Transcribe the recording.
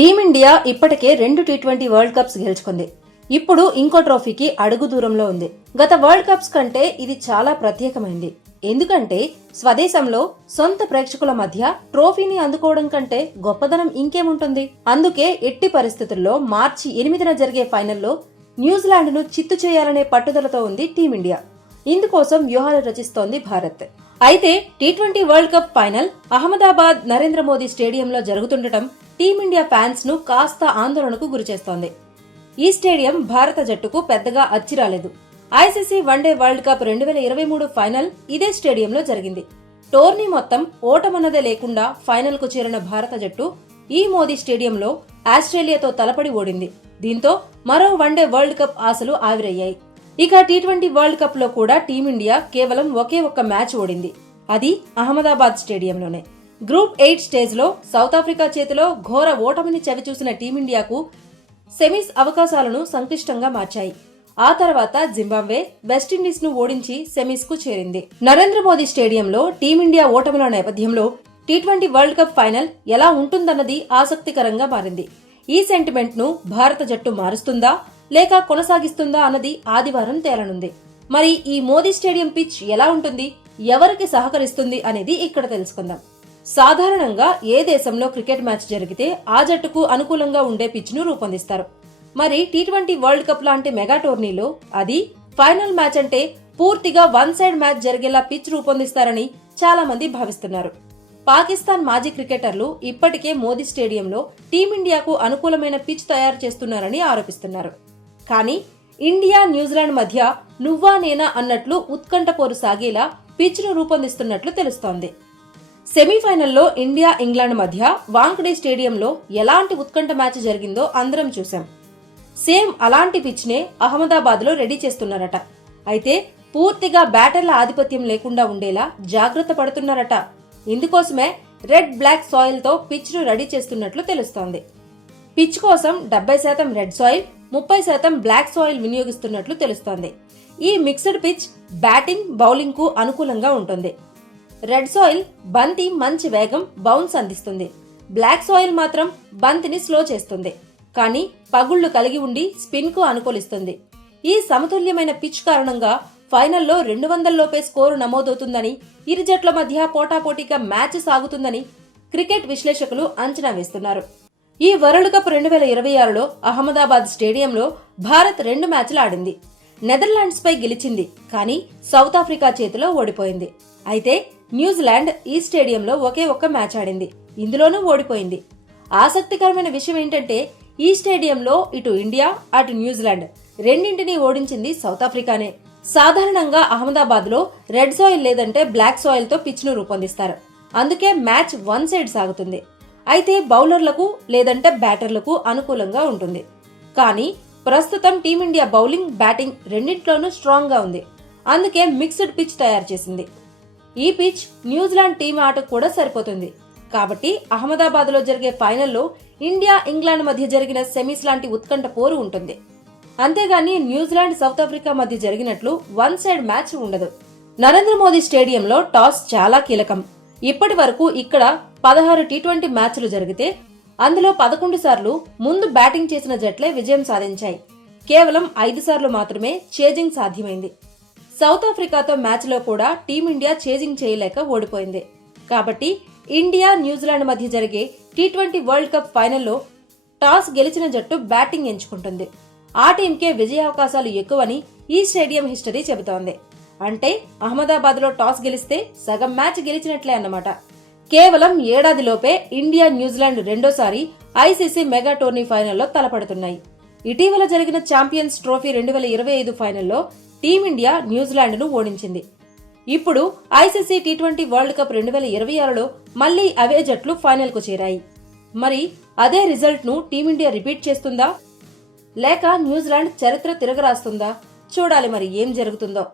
Team India ఇప్పటికే 2 T20 world cups గెలుచుకుంది. ఇప్పుడు ఇంకో ట్రోఫీకి అడుగు దూరంలో ఉంది. గత వరల్డ్ కప్స్ కంటే ఇది చాలా ప్రత్యేకమైంది. ఎందుకంటే స్వదేశంలో సొంత ప్రేక్షకుల మధ్య ట్రోఫీని అందుకోవడం కంటే గొప్పదనం ఇంకేముంటుంది. అందుకే ఎట్టి పరిస్థితుల్లో మార్చి 8న జరిగే ఫైనల్లో న్యూజిలాండ్ ను చిత్తు చేయాలనే పట్టుదలతో ఉంది టీమిండియా. ఇందుకోసం వ్యూహాలు రచిస్తోంది భారత్. అయితే T20 world cup final Ahmedabad Narendra Modi స్టేడియంలో జరుగుతుండటం టీమిండియా ఫ్యాన్స్ ను కాస్త ఆందోళనకు గురిచేస్తోంది. ఈ స్టేడియం భారత జట్టుకు పెద్దగా అచ్చిరాలేదు. ICC one day world cup 2023 final ఇదే స్టేడియంలో జరిగింది. టోర్నీ మొత్తం ఓటమన్నదే లేకుండా ఫైనల్ కు చేరిన భారత జట్టు ఈ మోదీ స్టేడియంలో ఆస్ట్రేలియాతో తలపడి ఓడింది. దీంతో మరో వన్డే వరల్డ్ కప్ ఆశలు ఆవిరయ్యాయి. ఇక టీ20 వరల్డ్ కప్ లో కూడా టీమిండియా కేవలం ఒకే ఒక్క మ్యాచ్ ఓడింది. అది అహ్మదాబాద్ స్టేడియంలోనే. గ్రూప్ 8 స్టేజ్ లో సౌత్ ఆఫ్రికా చేతిలో ఘోర ఓటమిని చవిచూసిన టీమిండియాకు సెమీస్ అవకాశాలను సంక్లిష్టంగా మార్చాయి. ఆ తర్వాత జింబాబ్వే వెస్టిండీస్ ను ఓడించి సెమీస్ కు చేరింది. నరేంద్ర మోదీ స్టేడియంలో టీమిండియా ఓటముల నేపథ్యంలో టీ20 వరల్డ్ కప్ ఫైనల్ ఎలా ఉంటుందన్నది ఆసక్తికరంగా మారింది. ఈ సెంటిమెంట్ ను భారత జట్టు మారుస్తుందా లేక కొనసాగిస్తుందా అన్నది ఆదివారం తేలనుంది. మరి ఈ మోదీ స్టేడియం పిచ్ ఎలా ఉంటుంది, ఎవరికి సహకరిస్తుంది అనేది ఇక్కడ తెలుసుకుందాం. సాధారణంగా ఏ దేశంలో క్రికెట్ మ్యాచ్ జరిగితే ఆ జట్టుకు అనుకూలంగా ఉండే పిచ్ ను రూపొందిస్తారు. మరి టీ20 వరల్డ్ కప్ లాంటి మెగా టోర్నీలో అది ఫైనల్ మ్యాచ్ అంటే పూర్తిగా వన్ సైడ్ మ్యాచ్ జరిగేలా పిచ్ రూపొందిస్తారని చాలా మంది భావిస్తున్నారు. పాకిస్తాన్ మాజీ క్రికెటర్లు ఇప్పటికే మోదీ స్టేడియంలో టీమిండియాకు అనుకూలమైన పిచ్ తయారు చేస్తున్నారని ఆరోపిస్తున్నారు. కానీ ఇండియా న్యూజిలాండ్ మధ్య నువ్వా నేనా అన్నట్లు ఉత్కంఠ పోరు సాగేలా పిచ్ ను రూపొందిస్తున్నట్లు తెలుస్తోంది. సెమీఫైనల్లో ఇండియా ఇంగ్లాండ్ మధ్య వాంఖడే స్టేడియంలో ఎలాంటి ఉత్కంఠ మ్యాచ్ జరిగిందో అందరం చూశాం. సేమ్ అలాంటి పిచ్ నే అహ్మదాబాద్ లో రెడీ చేస్తున్నారట. అయితే పూర్తిగా బ్యాటర్ల ఆధిపత్యం లేకుండా ఉండేలా జాగ్రత్త పడుతున్నారట. ఇందుకోసమే రెడ్ బ్లాక్ సాయిల్ తో పిచ్ ను రెడీ చేస్తున్నట్లు తెలుస్తోంది. పిచ్ కోసం 70% రెడ్ సాయిల్, 30% బ్లాక్ సాయిల్ వినియోగిస్తున్నట్లు తెలుస్తోంది. ఈ మిక్స్డ్ పిచ్ బ్యాటింగ్, బౌలింగ్ కు అనుకూలంగా ఉంటుంది. రెడ్ సాయిల్ బంతి మంచి వేగం, బౌన్స్ అందిస్తుంది. బ్లాక్ సాయిల్ మాత్రం బంతిని స్లో చేస్తుంది, కానీ పగుళ్లు కలిగి ఉండి స్పిన్ కు అనుకూలిస్తుంది. ఈ సమతుల్యమైన పిచ్ కారణంగా ఫైనల్లో 200 లోపే స్కోరు నమోదవుతుందని, ఇరు జట్ల మధ్య పోటాపోటీగా మ్యాచ్ సాగుతుందని క్రికెట్ విశ్లేషకులు అంచనా వేస్తున్నారు. ఈ వరల్డ్ కప్ 2026లో అహ్మదాబాద్ స్టేడియంలో భారత్ 2 మ్యాచ్లు ఆడింది. నెదర్లాండ్స్ పై గెలిచింది, కానీ సౌత్ ఆఫ్రికా చేతిలో ఓడిపోయింది. అయితే న్యూజిలాండ్ ఈ స్టేడియంలో ఒకే ఒక్క మ్యాచ్ ఆడింది, ఇందులోనూ ఓడిపోయింది. ఆసక్తికరమైన విషయం ఏంటంటే ఈ స్టేడియంలో ఇటు ఇండియా అటు న్యూజిలాండ్ రెండింటినీ ఓడించింది సౌత్ ఆఫ్రికానే. సాధారణంగా అహ్మదాబాద్ లో రెడ్ సాయిల్ లేదంటే బ్లాక్ సాయిల్ తో పిచ్ ను రూపొందిస్తారు. అందుకే మ్యాచ్ వన్ సైడ్ సాగుతుంది. అయితే బౌలర్లకు లేదంటే బ్యాటర్లకు అనుకూలంగా ఉంటుంది. కానీ ప్రస్తుతం టీమిండియా బౌలింగ్, బ్యాటింగ్ రెండింటిలోనూ స్ట్రాంగ్ గా ఉంది. అందుకే మిక్స్డ్ పిచ్ తయారు చేసింది. ఈ పిచ్ న్యూజిలాండ్ టీం ఆటకు కూడా సరిపోతుంది. కాబట్టి అహ్మదాబాద్ లో జరిగే ఫైనల్లో ఇండియా ఇంగ్లాండ్ మధ్య జరిగిన సెమీస్ లాంటి ఉత్కంఠ పోరు ఉంటుంది. అంతేగాని న్యూజిలాండ్ సౌత్ ఆఫ్రికా మధ్య జరిగినట్లు వన్ సైడ్ మ్యాచ్ ఉండదు. నరేంద్ర మోదీ స్టేడియంలో టాస్ చాలా కీలకం. ఇప్పటి వరకు ఇక్కడ 16 టీ20 మ్యాచ్లు జరిగితే అందులో 11 సార్లు ముందు బ్యాటింగ్ చేసిన జట్లే విజయం సాధించాయి. కేవలం 5 సార్లు మాత్రమే చేజింగ్ సాధ్యమైంది. సౌత్ ఆఫ్రికాతో మ్యాచ్ లో కూడా టీమిండియా చేజింగ్ చేయలేక ఓడిపోయింది. కాబట్టి ఇండియా న్యూజిలాండ్ మధ్య జరిగే టీ20 వరల్డ్ కప్ ఫైనల్లో టాస్ గెలిచిన జట్టు బ్యాటింగ్ ఎంచుకుంటుంది. ఆ టీంకే విజయావకాశాలు ఎక్కువని ఈ స్టేడియం హిస్టరీ చెబుతోంది. అంటే అహ్మదాబాద్ లో టాస్ గెలిస్తే సగం మ్యాచ్ గెలిచినట్లే అన్నమాట. కేవలం ఏడాదిలోపే ఇండియా న్యూజిలాండ్ రెండోసారి ఐసీసీ మెగా టోర్నీ ఫైనల్లో తలపడుతున్నాయి. ఇటీవల జరిగిన ఛాంపియన్స్ ట్రోఫీ 2025 ఫైనల్లో టీమిండియా న్యూజిలాండ్ ను ఓడించింది. ఇప్పుడు ఐసీసీ టీ20 వరల్డ్ కప్ 2026లో మళ్లీ అవే జట్లు ఫైనల్ కు చేరాయి. మరి అదే రిజల్ట్ ను టీమిండియా రిపీట్ చేస్తుందా లేక న్యూజిలాండ్ చరిత్ర తిరగరాస్తుందా? చూడాలి మరి ఏం జరుగుతుందో.